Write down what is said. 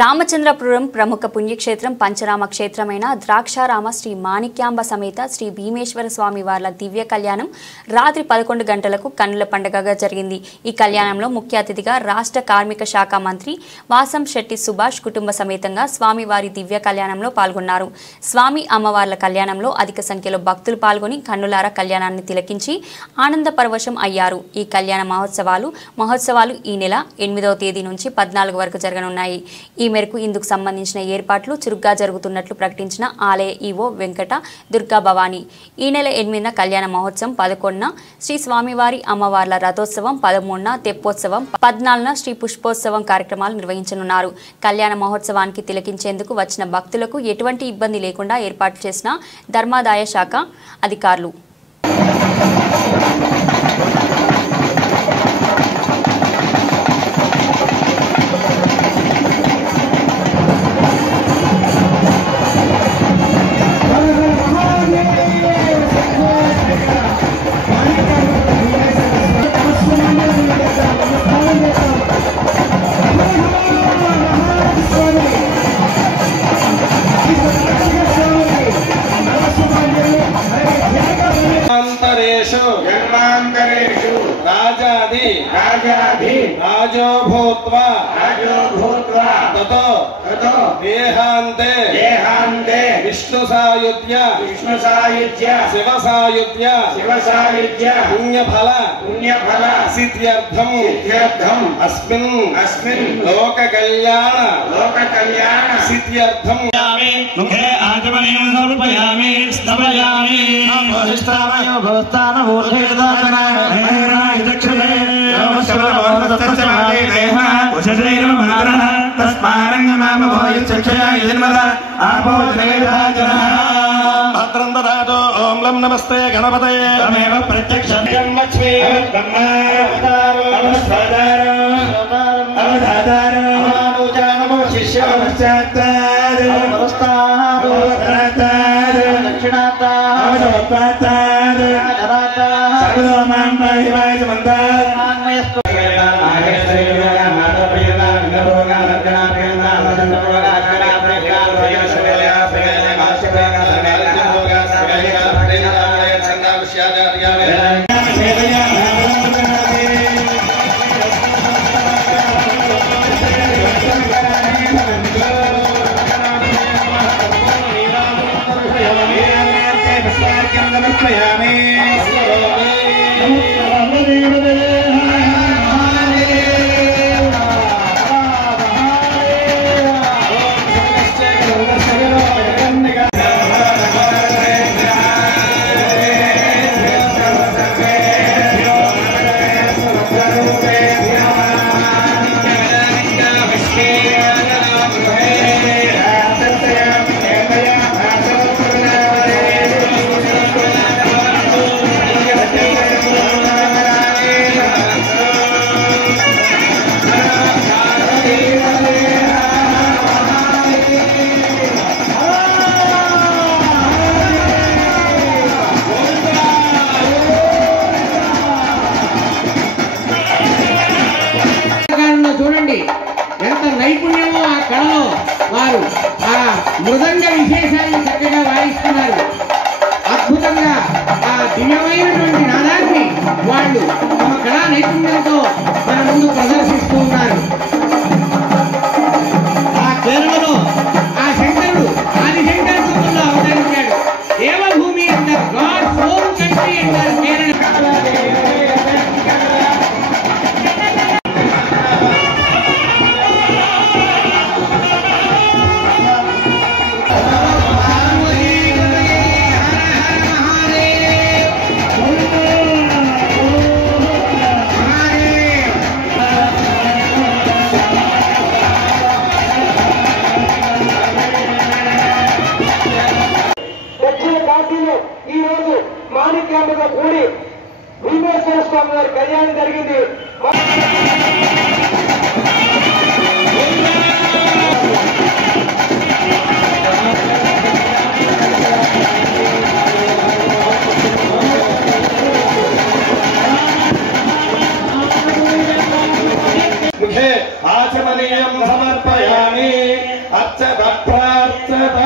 రామచంద్రపురం ప్రముఖ పుణ్యక్షేత్రం పంచరామ క్షేత్రమైన ద్రాక్షారామ శ్రీ మాణిక్యాంబ సమేత శ్రీ భీమేశ్వర స్వామి వార్ల దివ్య కళ్యాణం రాత్రి 11 గంటలకు కన్నుల పండుగగా జరిగింది। ఈ కళ్యాణంలో ముఖ్య అతిథిగా రాష్ట్ర కార్మిక శాఖ మంత్రి వాసంశెట్టి సుభాష్ కుటుంబ సమేతంగా స్వామివారి దివ్య కళ్యాణంలో పాల్గొన్నారు। స్వామి అమ్మవార్ల కళ్యాణంలో అధిక సంఖ్యలో భక్తులు పాల్గొని కన్నులారా కళ్యాణాన్ని తిలకించి ఆనంద పరవశం అయ్యారు। ఈ కళ్యాణ మహోత్సవాలు ఈ నెల 8వ తేదీ నుంచి 14 వరకు జరగనున్నాయి। ఈ మేరకు ఇందుకు సంబంధించిన ఏర్పాట్లు చురుగ్గా జరుగుతున్నట్లు ప్రకటించిన ఆలయ ఈవో వెంకట దుర్గా భవాని। ఈ నెల 8న కళ్యాణ మహోత్సవం, 11న శ్రీ స్వామివారి అమ్మవార్ల రథోత్సవం, 13న తెప్పోత్సవం, 14న శ్రీ పుష్పోత్సవం కార్యక్రమాలు నిర్వహించనున్నారు। కళ్యాణ మహోత్సవానికి తిలకించేందుకు వచ్చిన భక్తులకు ఎటువంటి ఇబ్బంది లేకుండా ఏర్పాటు చేసిన ధర్మాదాయ శాఖ అధికారులు राजो भूत्वा ततो देहान्ते विष्णु सायुज्य शिव सायुज्य पुण्यफल सिद्ध्यर्थम् अस्मिन् लोक कल्याण सिद्ध्यर्थम् मुखे आचमनीयं समर्पयामि स्तवयामि वसिष्ठामयो भवस्तानमूर्धेदातनाय दक्षिणे ओम लम नमस्ते गणपतये तमेव प्रत्यक्षं लक्ष्मी ब्रह्मा अवधार नमो शिष्य నైపుణ్యము ఆ కళలో వారు ఆ మృదంగ విశేషాలను చక్కగా వాయిస్తున్నారు। అద్భుతంగా ఆ దివ్యమైనటువంటి నాదాన్ని వాళ్ళు తమ కళా నైపుణ్యంతో మన ముందు ప్రదర్శిస్తూ ఉన్నారు। ఆ కేరళలో ఆ శంకరుడు ఆదిశంకర రూపంలో అవతరించాడు। దేవభూమి అంటారు, గాడ్స్ ఓన్ కంట్రీ అంటారు కేరళ। ఈ రోజు మాణిక్యాంబతో కూడి భీమేశ్వర స్వామి వారి కళ్యాణం జరిగింది। मुखे आचमनीयं समर्पयामि। అర్చత ప్రార్థత